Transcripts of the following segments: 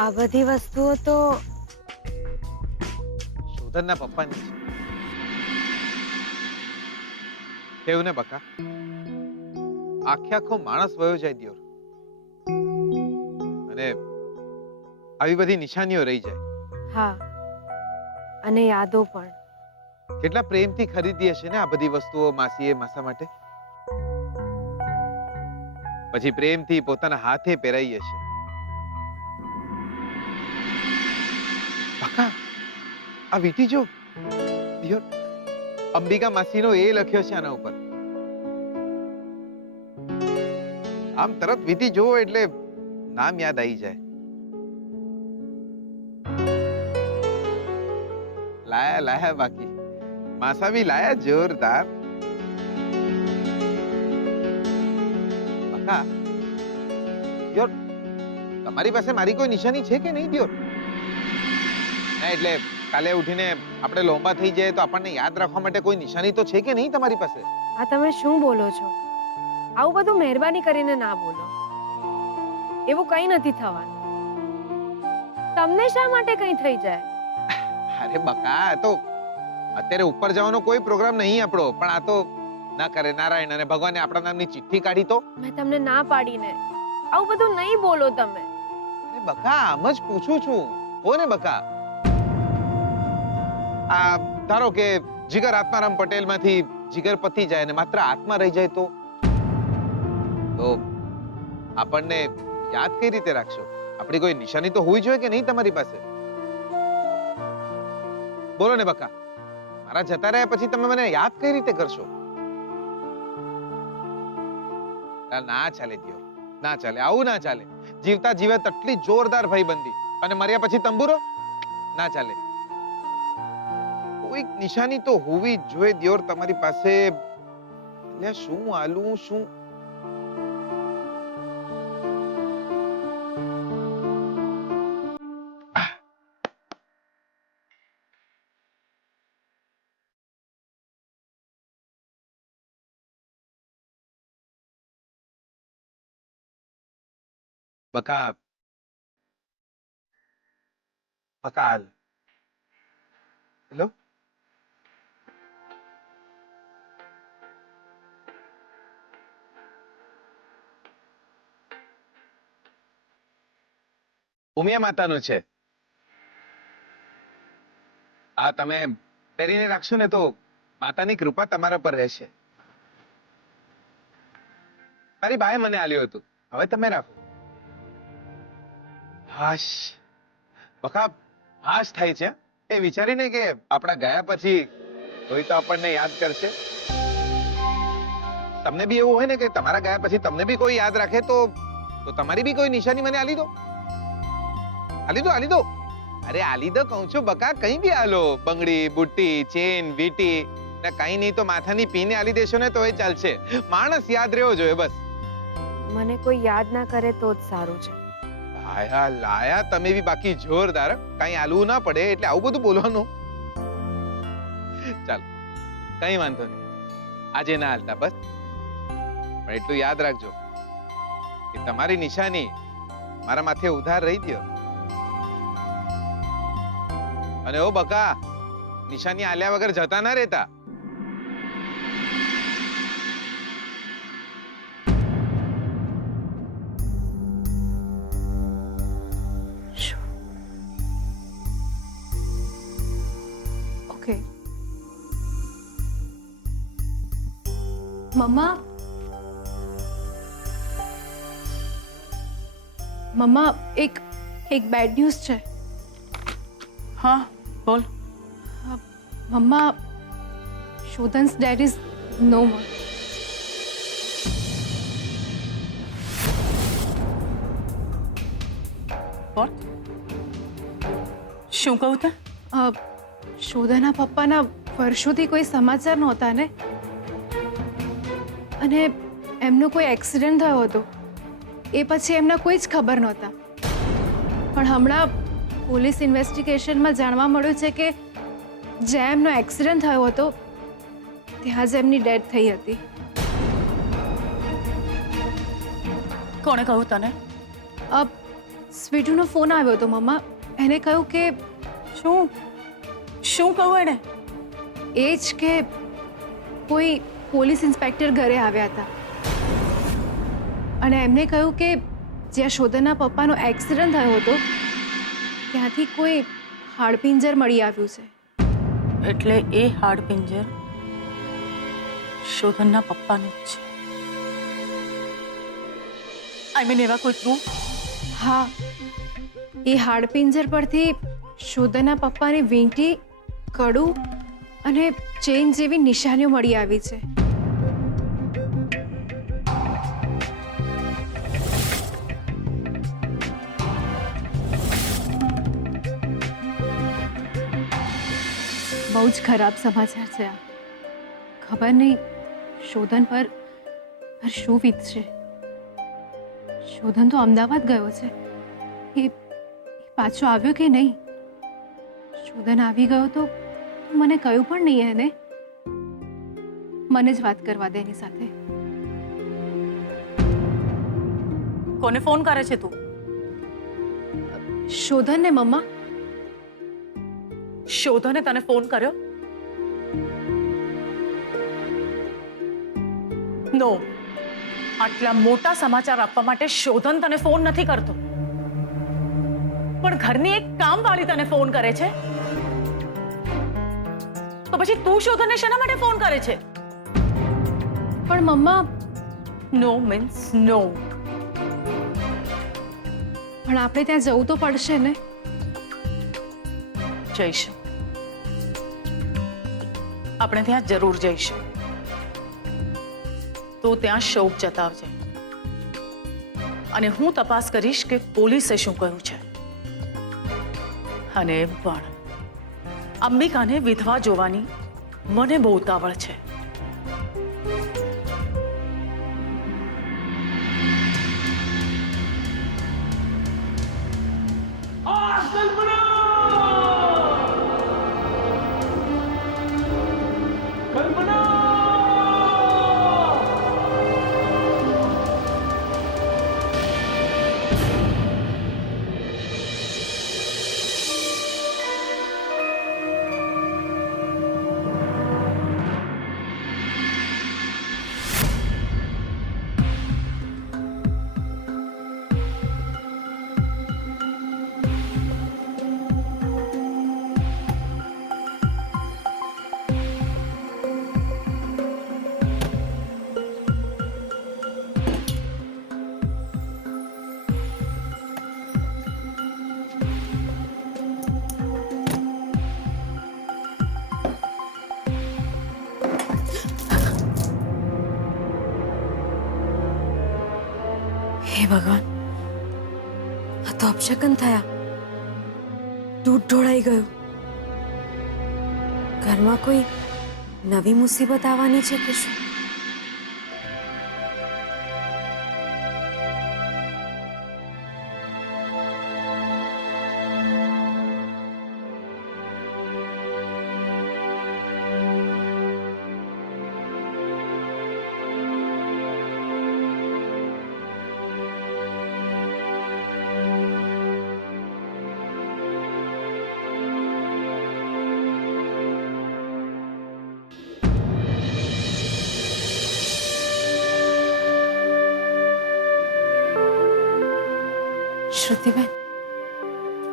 આ બધી વસ્તુઓ તો શોધનના પપ્પાની છે. કેવું ને બકા, આખો માણસ વયો જાય દિયોર, અને આવી બધી નિશાનીઓ રહી જાય. હા, અને યાદો પણ. કેટલા પ્રેમથી ખરીદી હશે ને આ બધી વસ્તુઓ માસીએ માસા માટે. પછી પ્રેમથી પોતાના હાથે પહેરાઈ હશે. બકા, આ વીટી જો દિયોર, અંબિકા માસીનો એ લખ્યો છે આના ઉપર. આમ તરત વીટી જોવો એટલે નામ યાદ આવી જાય. લાયા લાયા, બાકી માસા બી લાયા જોરદાર. બકા દિયોર, તમારી પાસે મારી કોઈ નિશાની છે કે નહીં દિયોર? ના એટલે કાલે ઉઠીને આપણે લોંબા થઈ જાય તો આપણને યાદ રાખવા માટે કોઈ નિશાની તો છે કે નહીં તમારી પાસે? આ તમે શું બોલો છો? આવું બધું મહેરબાની કરીને ના બોલો. એવું કંઈ નથી થવાનું. તમને શા માટે કંઈ થઈ જાય? અરે બકા, આ તો અત્યારે ઉપર જવાનો કોઈ પ્રોગ્રામ નહીં આપણો, પણ આ તો ના કરે નારાયણ અને ભગવાને આપણા નામની ચિઠ્ઠી કાઢી તો. મેં તમને ના પાડીને. આવું બધું નહીં બોલો તમે. અરે બકા, આમ જ પૂછું છું. કોને બકા? આ ધારો કે જીગર આત્મારામ પટેલ માંથી જીગર પતી જાય અને માત્ર આત્મા રહી જાય તો આપણને યાદ કઈ રીતે રાખશો? આપણી કોઈ નિશાની તો હોવી જોઈએ કે નહીં તમારી પાસે? બોલો ને બકા, મારા જતા રહ્યા પછી તમે મને યાદ કઈ રીતે કરશો? ના ચાલે દિયો, ના ચાલે, આવું ના ચાલે. જીવતા જીવે તટલી જોરદાર ભાઈબંધી અને મર્યા પછી તંબુરો? ના ચાલે. કોઈક નિશાની તો હોવી જોઈએ દિયોર તમારી પાસે. એટલે શું આલું શું? બકા, બકા હાલ. હેલો, ઉમિયા માતાનું છે. આ તમે પહેરીને રાખશો ને તો માતાની કૃપા તમારા પર રહેશે. મારી બાએ મને આલ્યું હતું, હવે તમે રાખો. હાશ બકા, હાશ થાય છે એ વિચારીને કે આપણા ગયા પછી કોઈ તો આપણને યાદ કરશે. તમને બી એવું હોય ને કે તમારા ગયા પછી તમને બી કોઈ યાદ રાખે તો તમારી બી કોઈ નિશાની મને આલી દો. આલી દો, આલી દો. અરે આલી દો કહું છું બકા, કઈ બી આલો. બંગડી, બુટ્ટી, ચેન, વીટી ને કઈ નહીં તો માથાની પીને આલી દેશો ને તો એ ચાલશે. માણસ યાદ રહેવો જોઈએ બસ. મને કોઈ યાદ ના કરે તો જ સારું છે. લાયા લાયા, તમે બી બાકી જોરદાર. કઈ આલવું ના પડે એટલે આવું બધું બોલવાનું. ચાલ, કઈ વાંધો નહીં, આજે ના હાલતા બસ. પણ એટલું યાદ રાખજો કે તમારી નિશાની મારા માથે ઉધાર રહી દ્યો. અને ઓ બકા, નિશાની આલ્યા વગર જતા ના રહેતા. ઓકે. મમ્મા, મમ્મા, એક બેડ ન્યૂઝ છે. હા બોલ. મમ્મા, શોધન્સ ડેડ ઇઝ નો મોર. બોલ, શું કહું તે? શોધાના પપ્પાના વર્ષોથી કોઈ સમાચાર નહોતા ને, અને એમનો કોઈ એક્સિડન્ટ થયો હતો. એ પછી એમના કોઈ જ ખબર નહોતા. પણ હમણાં પોલીસ ઇન્વેસ્ટિગેશનમાં જાણવા મળ્યું છે કે જ્યાં એમનો એક્સિડન્ટ થયો હતો ત્યાં જ એમની ડેથ થઈ હતી. કોણે કહ્યું તને? સ્વીટુનો ફોન આવ્યો હતો મમ્મા. એને કહ્યું કે શું શું કહું એણે? એ જ કે કોઈ પોલીસ ઇન્સ્પેક્ટર ઘરે આવ્યા હતા અને એમને કહ્યું કે જ્યાં શોધનના પપ્પાનો એક્સિડન્ટ થયો હતો ત્યાંથી કોઈ હાડપિંજર મળી આવ્યું છે. એટલે એ હાડપિંજર શોધનના પપ્પાનું જ છે. આઈ મીન એવા કોઈ પ્રૂફ? હા, એ હાડપિંજર પરથી શોધનના પપ્પાની વીંટી, કડું અને ચેન જેવી નિશાનીઓ મળી આવી છે. બહુ જ ખરાબ સમાચાર છે આ. ખબર નહીં શોધન પર શું વીતશે. શોધન તો અમદાવાદ ગયો છે. એ પાછો આવ્યો કે નહીં? શોધન આવી ગયો તો મને કહ્યું પણ નહીં એને. મને જ વાત કરવા દે એની સાથે. કોને ફોન કરે છે તું? શોધન ને મમ્મા. શોધને તને ફોન કર્યો? નો, આટલા મોટા સમાચાર આપવા માટે શોધન તને ફોન નથી કરતો, પણ ઘરની એક કામવાળી તને ફોન કરે છે. તો પછી તું શોધનને શેના માટે ફોન કરે છે? પણ મમ્મા, નો મીન્સ નો. પણ આપણે ત્યાં જવું તો પડશે ને. જઈશું, આપણે ત્યાં જરૂર જઈશું. તો ત્યાં શોક જતાવજે અને હું તપાસ કરીશ કે પોલીસે શું કહ્યું છે. અને એમ પણ અંબિકાને વિધવા જોવાની મને બહુ ઉતાવળ છે. હે ભગવાન, આ તો અપશકન થયા. દૂધ ઢોળાઈ ગયું. ઘરમાં કોઈ નવી મુસીબત આવવાની છે કે શું? શ્રુતિબેન,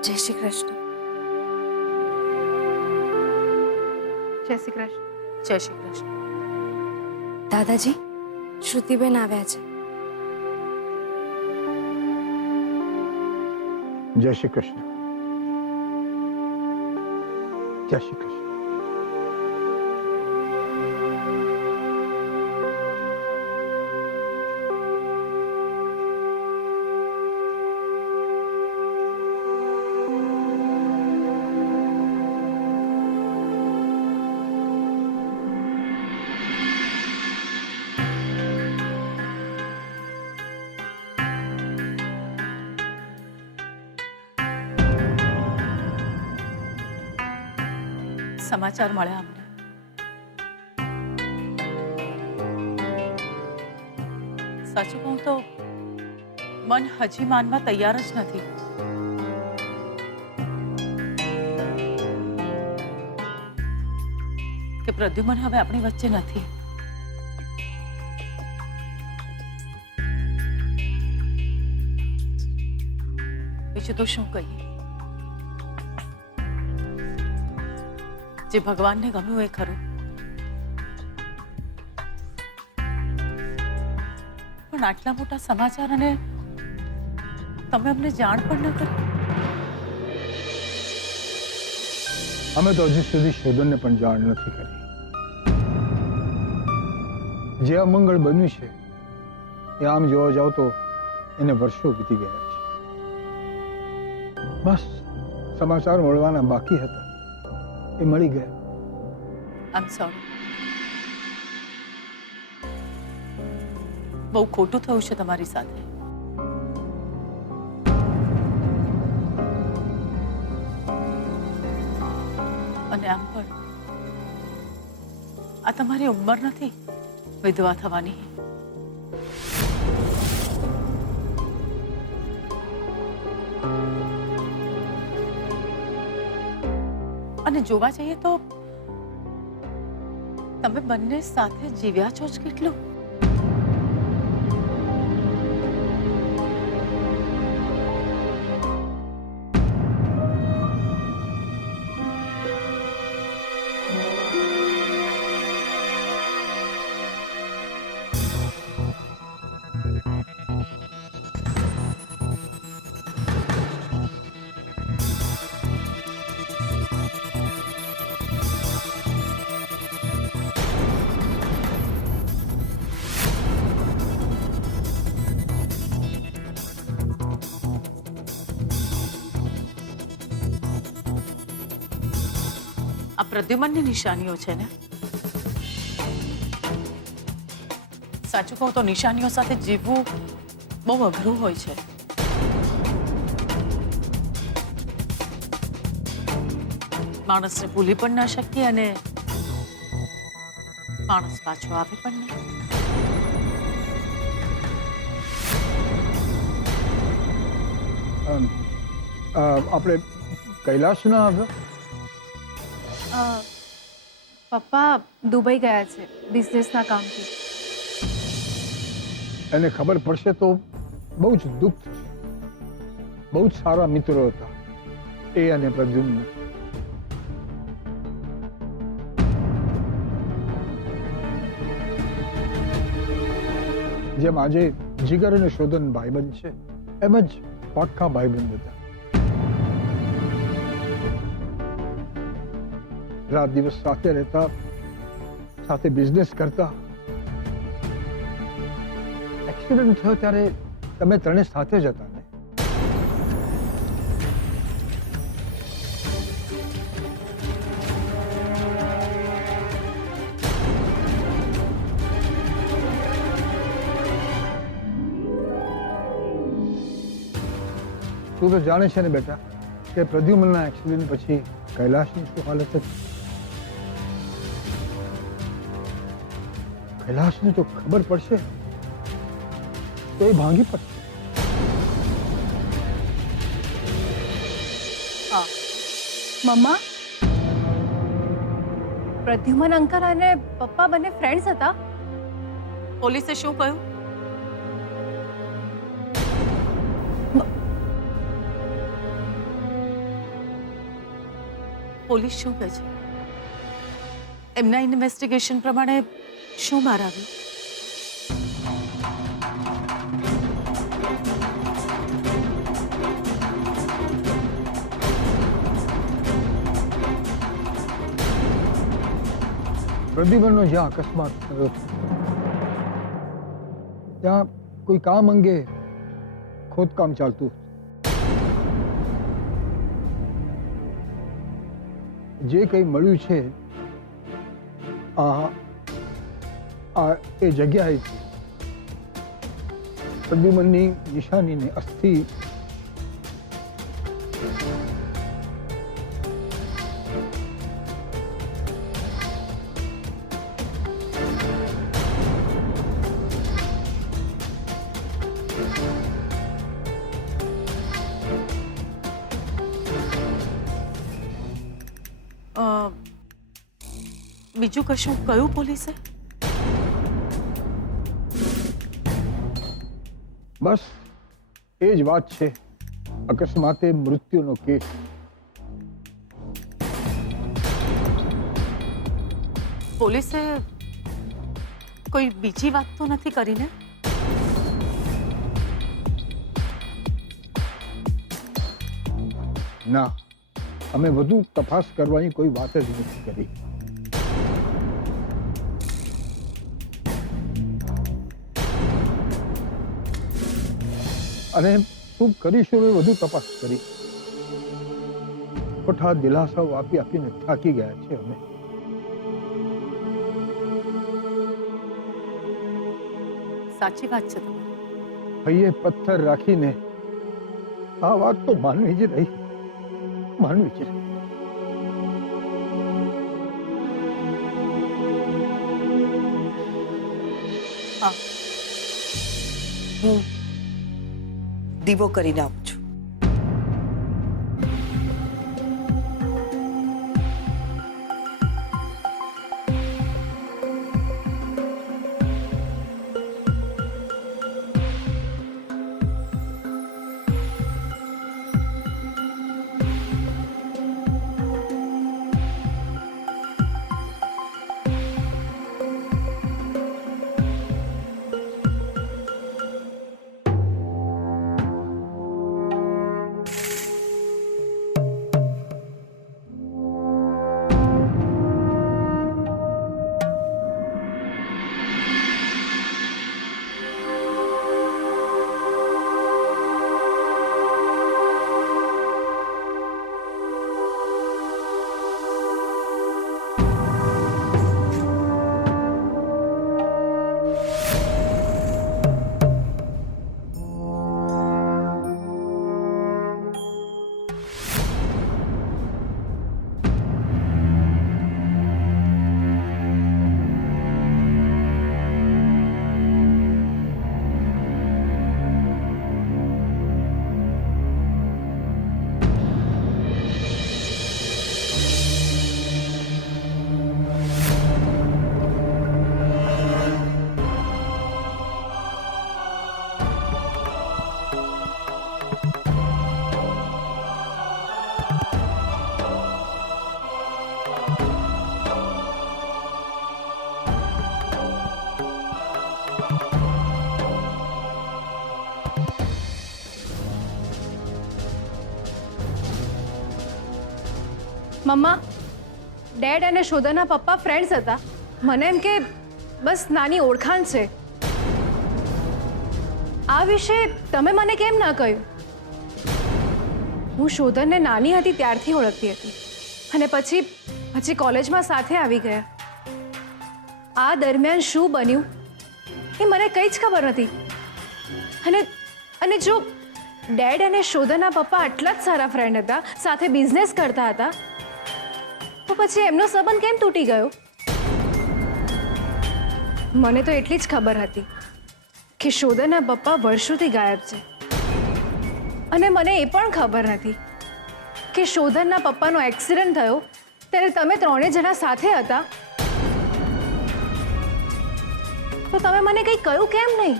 જય શ્રી કૃષ્ણ. જય શ્રી કૃષ્ણ. જય શ્રી કૃષ્ણ. દાદાજી, શ્રુતિબેન આવ્યા છે. જય શ્રી કૃષ્ણ. જય શ્રી કૃષ્ણ. સમાચાર મળ્યા અમને. સાચું કહું તો મન હજી માનવા તૈયાર જ નથી. કે પ્રદ્યુમન હવે આપણી વચ્ચે નથી. બીજું તો શું કહીએ? જે ભગવાનને ગમ્યું એ ખરું, પણ આટલા મોટા સમાચાર અને તમે અમને જાણ પણ ન કરી. અમે તો હજી સુધી શોધનને પણ જાણ નથી કરી. જે અમંગળ બન્યું છે એ આમ જોવા જાવ તો એને વર્ષો વીતી ગયા છે. બસ સમાચાર મળવાના બાકી હતા, એ મળી ગયા. આઈ એમ સોરી. બહુ ખોટું થયું છે તમારી સાથે. અને આમ પણ આ તમારી ઉંમર નથી વિધવા થવાની. અને જોવા જઈએ તો તમે બંને સાથે જીવ્યા છો જ કેટલું. આ પ્રદ્યુમનની નિશાનીઓ છે ને? સાચું કહું તો નિશાનીઓ સાથે જીવવું બહુ અઘરું હોય છે. માણસને ભૂલી પણ ન શકીએ અને માણસ પાછો આવે પણ નહીં. આપણે કૈલાશ ના આવ્યા? પપ્પા દુબઈ ગયા છે બિઝનેસના કામથી. એને ખબર પડશે તો બહુ જ દુઃખ થશે. બહુ જ સારા મિત્રો હતા એ અને પ્રદ્યુમ્ન. જેમ આજે જીગર અને શોધન ભાઈબંધ છે એમ જ પાક્કા ભાઈબંધ હતા. રાત દિવસ સાથે રહેતા, સાથે બિઝનેસ કરતા. એક્સિડન્ટ થયો ત્યારે તમે ત્રણે સાથે જ હતા ને? તું તો જાણે છે ને બેટા કે પ્રદ્યુમનના એક્સિડન્ટ પછી કૈલાશની શું હાલત હતી. કૈલાશને તો ખબર પડશે તો એ ભાંગી પડશે. મમ્મા, પ્રદ્યુમન અંકલ અને પપ્પા બંને ફ્રેન્ડ્સ હતા. પોલીસે શું કહ્યું? પોલીસ શું કહે છે? એમના ઇન્વેસ્ટિગેશન પ્રમાણે શું બહાર આવ્યું? પ્રદ્યુમનનો જ્યાં અકસ્માત થયો ત્યાં કોઈ કામ અંગે ખોદકામ ચાલતું હતું. જે કંઈ મળ્યું છે એ જગ્યાએથી પ્રદ્યુમનની નિશાનીને અસ્થિ બીજું કશું કયું પોલીસે? બસ એ જ વાત છે, અકસ્માતે મૃત્યુનો કેસ. પોલીસે કોઈ બીજી વાત તો નથી કરીને? ના, અમે વધુ તપાસ કરવાની કોઈ વાત જ નથી કરી. અને શું કરીશું, અમે વધુ તપાસ કરી. ખોટા દિલાસાઓ આપી આપીને થાકી ગયા છે અમે. સાચી વાત છે તમારી. હૈયે પથ્થર રાખીને આ વાત તો માનવી જ રહી, માનવી જ રહી. હા, હું દીવો કરીને આવું છું. મમ્મા, ડેડ અને શોધાના પપ્પા ફ્રેન્ડ્સ હતા. મને એમ કે બસ નાની ઓળખાણ છે. આ વિશે તમે મને કેમ ના કહ્યું? હું શોધનને નાની હતી ત્યારથી ઓળખતી હતી અને પછી કોલેજમાં સાથે આવી ગયા. આ દરમિયાન શું બન્યું એ મને કંઈ જ ખબર નથી. અને જો ડેડ અને શોધાના પપ્પા આટલા જ સારા ફ્રેન્ડ હતા, સાથે બિઝનેસ કરતા હતા, તો પછી એમનો સંબંધ કેમ તૂટી ગયો? મને તો એટલી જ ખબર હતી કે શોધાના પપ્પા વર્ષોથી ગાયબ છે. અને મને એ પણ ખબર નથી કે શોધનના પપ્પાનો એક્સિડન્ટ થયો ત્યારે તમે ત્રણે જણા સાથે હતા. તો તમે મને કંઈ કહ્યું કેમ નહીં?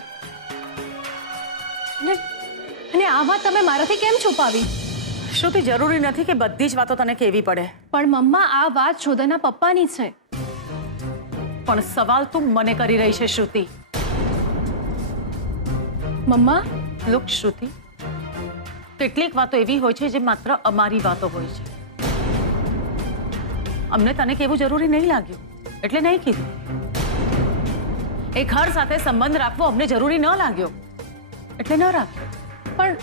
અને આ વાત તમે મારાથી કેમ છુપાવી? શ્રુતિ, જરૂરી નથી કે બધી જ વાતો તને કહેવી પડે. પણ મમ્મા, આ વાત શોધાના પપ્પાની છે. પણ સવાલ તું મને કરી રહી છે શ્રુતિ. મમ્મા, લુક શ્રુતિ, કેટલીક વાતો એવી હોય છે જે માત્ર અમારી વાતો હોય છે. અમને તને કહેવું જરૂરી નહીં લાગ્યું એટલે નહીં કીધું. એક ઘર સાથે સંબંધ રાખવો અમને જરૂરી ન લાગ્યો એટલે ન રાખ્યો. પણ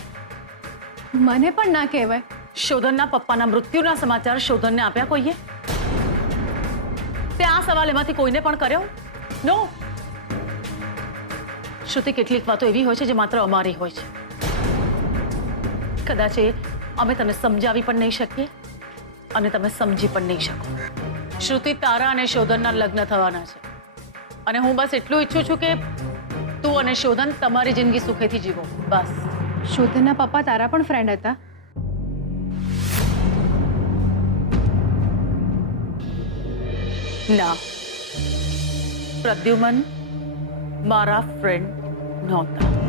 મને પણ ના કહેવાય. શોધનના પપ્પાના મૃત્યુના સમાચાર શોધનને આપ્યા કોઈએ? તે આ સવાલ એમાંથી કોઈને પણ કર્યો? નો. શ્રુતિ, કેટલીક વાતો એવી હોય છે જે માત્ર અમારી હોય છે. કદાચ અમે તને સમજાવી પણ નહીં શકીએ અને તમે સમજી પણ નહીં શકો. શ્રુતિ, તારા અને શોધનના લગ્ન થવાના છે અને હું બસ એટલું ઈચ્છું છું કે તું અને શોધન તમારી જિંદગી સુખેથી જીવો, બસ. શોધનના પપ્પા તારા પણ ફ્રેન્ડ હતા? ના, પ્રદ્યુમન મારા ફ્રેન્ડ નહોતા.